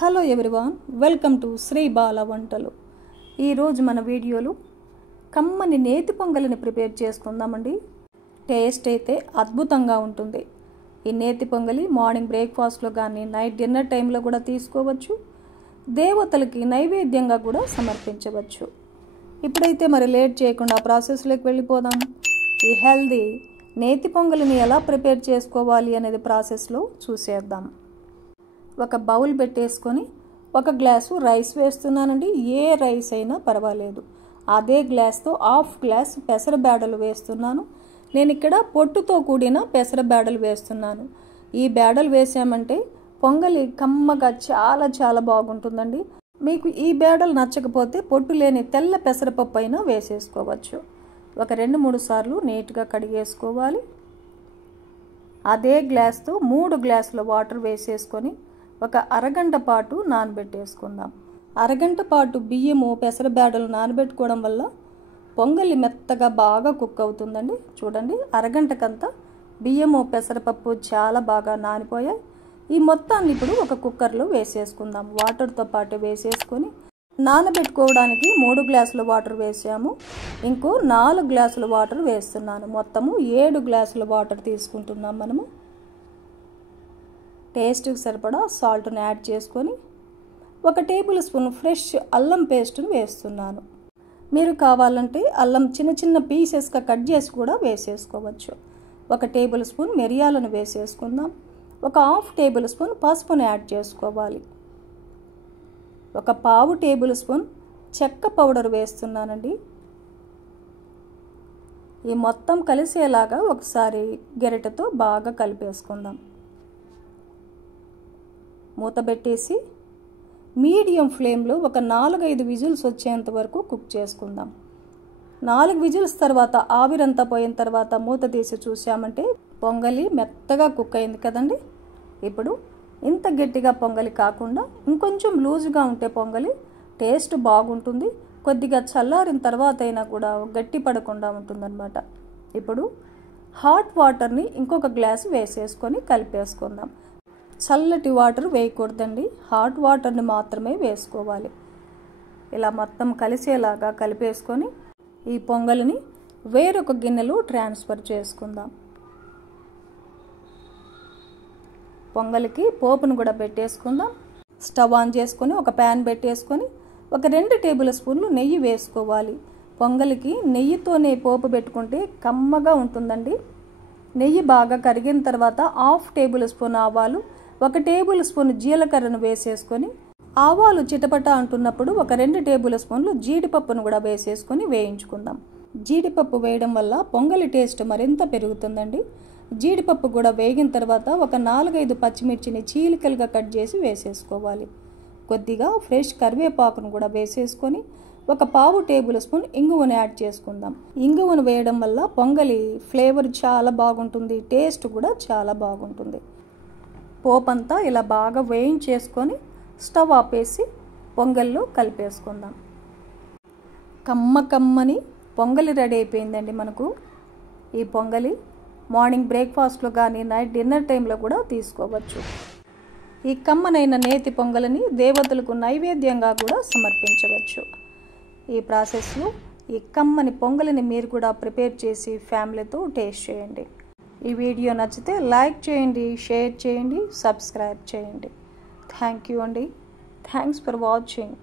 Hello everyone, welcome to Sri Bala వంటలు. ఈరోజు మన వీడియోలో కమ్మని నేతి పొంగలిని ప్రిపేర్ చేసుకుందామండి. టేస్ట్ అయితే అద్భుతంగా ఉంటుంది. ఈ నేతి పొంగలి మార్నింగ్ బ్రేక్ఫాస్ట్లో కానీ నైట్ డిన్నర్ టైంలో కూడా తీసుకోవచ్చు. దేవతలకి నైవేద్యంగా కూడా సమర్పించవచ్చు. ఇప్పుడైతే మరి లేట్ చేయకుండా ప్రాసెస్లోకి వెళ్ళిపోదాం. ఈ హెల్దీ నేతి పొంగలిని ఎలా ప్రిపేర్ చేసుకోవాలి అనేది ప్రాసెస్లో చూసేద్దాం. ఒక బౌల్ పెట్టేసుకొని ఒక గ్లాసు రైస్ వేస్తున్నానండి. ఏ రైస్ అయినా పర్వాలేదు. అదే గ్లాస్తో హాఫ్ గ్లాస్ పెసరబేడలు వేస్తున్నాను. నేను ఇక్కడ పొట్టుతో కూడిన పెసరబేడలు వేస్తున్నాను. ఈ బేడలు వేసామంటే పొంగలి కమ్మగా చాలా బాగుంటుందండి. మీకు ఈ బేడలు నచ్చకపోతే పొట్టు లేని తెల్ల పెసరపప్పు అయినా వేసేసుకోవచ్చు. ఒక 2-3 సార్లు నీట్గా కడిగేసుకోవాలి. అదే గ్లాస్తో 3 గ్లాసుల వాటర్ వేసేసుకొని ఒక అరగంట పాటు నానబెట్టేసుకుందాం. అరగంట పాటు బియ్యము పెసరబేడలు నానబెట్టుకోవడం వల్ల పొంగలి మెత్తగా బాగా కుక్ అవుతుందండి. చూడండి, అరగంటకంతా బియ్యము పెసరపప్పు చాలా బాగా నానిపోయాయి. ఈ మొత్తాన్ని ఇప్పుడు ఒక కుక్కర్లో వేసేసుకుందాం. వాటర్తో పాటు వేసేసుకొని నానబెట్టుకోవడానికి 3 గ్లాసుల వాటర్ వేసాము. ఇంకో 4 గ్లాసుల వాటర్ వేస్తున్నాను. మొత్తము 7 గ్లాసుల వాటర్ తీసుకుంటున్నాం మనము. టేస్ట్కి సరిపడా సాల్ట్ని యాడ్ చేసుకొని 1 టేబుల్ స్పూన్ ఫ్రెష్ అల్లం పేస్ట్ని వేస్తున్నాను. మీరు కావాలంటే అల్లం చిన్న పీసెస్గా కట్ చేసి కూడా వేసేసుకోవచ్చు. 1 టేబుల్ స్పూన్ మిరియాలను వేసేసుకుందాం. ఒక హాఫ్ టేబుల్ స్పూన్ పసుపుని యాడ్ చేసుకోవాలి. ఒక పావు టేబుల్ స్పూన్ చెక్క పౌడర్ వేస్తున్నానండి. ఈ మొత్తం కలిసేలాగా ఒకసారి గరిటెతో బాగా కలిపేసుకుందాం. మూత పెట్టేసి మీడియం ఫ్లేమ్లో ఒక 4-5 విజిల్స్ వచ్చేంత వరకు కుక్ చేసుకుందాం. 4 విజిల్స్ తర్వాత ఆవిరంతా పోయిన తర్వాత మూత తీసి చూసామంటే పొంగలి మెత్తగా కుక్ అయింది కదండి. ఇప్పుడు ఇంత గట్టిగా పొంగలి కాకుండా ఇంకొంచెం లూజ్గా ఉంటే పొంగలి టేస్ట్ బాగుంటుంది. కొద్దిగా చల్లారిన తర్వాత అయినా కూడా గట్టి పడకుండా ఉంటుందన్నమాట. ఇప్పుడు హాట్ వాటర్ని ఇంకొక గ్లాస్ వేసేసుకొని కలిపేసుకుందాం. చల్లటి వాటర్ వేయకూడదండి, హాట్ వాటర్ని మాత్రమే వేసుకోవాలి. ఇలా మొత్తం కలిసేలాగా కలిపేసుకొని ఈ పొంగలిని వేరొక గిన్నెలో ట్రాన్స్ఫర్ చేసుకుందాం. పొంగలికి పోపును కూడా పెట్టేసుకుందాం. స్టవ్ ఆన్ చేసుకొని ఒక ప్యాన్ పెట్టేసుకొని ఒక 2 టేబుల్ స్పూన్లు నెయ్యి వేసుకోవాలి. పొంగలికి నెయ్యితోనే పోపు పెట్టుకుంటే కమ్మగా ఉంటుందండి. నెయ్యి బాగా కరిగిన తర్వాత హాఫ్ టేబుల్ స్పూన్ ఆవాలు, 1 టేబుల్ స్పూన్ జీలకర్రను వేసేసుకొని ఆవాలు చిటపట అంటున్నప్పుడు ఒక 2 టేబుల్ స్పూన్లు జీడిపప్పును కూడా వేసేసుకొని వేయించుకుందాం. జీడిపప్పు వేయడం వల్ల పొంగలి టేస్ట్ మరింత పెరుగుతుందండి. జీడిపప్పు కూడా వేగిన తర్వాత ఒక 4-5 పచ్చిమిర్చిని చీలికలుగా కట్ చేసి వేసేసుకోవాలి. కొద్దిగా ఫ్రెష్ కరివేపాకును కూడా వేసేసుకొని ఒక పావు టేబుల్ స్పూన్ ఇంగువను యాడ్ చేసుకుందాం. ఇంగువను వేయడం వల్ల పొంగలి ఫ్లేవర్ చాలా బాగుంటుంది, టేస్ట్ కూడా చాలా బాగుంటుంది. పోపంతా ఇలా బాగా వేయించేసుకొని స్టవ్ ఆపేసి పొంగల్లో కలిపేసుకుందాం. కమ్మని పొంగలి రెడీ అయిపోయిందండి మనకు. ఈ పొంగలి మార్నింగ్ బ్రేక్ఫాస్ట్లో కానీ నైట్ డిన్నర్ టైంలో కూడా తీసుకోవచ్చు. ఈ కమ్మనైన నేతి పొంగలిని దేవతలకు నైవేద్యంగా కూడా సమర్పించవచ్చు. ఈ ప్రాసెస్లో ఈ కమ్మని పొంగలిని మీరు కూడా ప్రిపేర్ చేసి ఫ్యామిలీతో టేస్ట్ చేయండి. ఈ వీడియో నచ్చితే లైక్ చేయండి, షేర్ చేయండి, సబ్స్క్రైబ్ చేయండి. థ్యాంక్ యూ అండి. Thanks for watching.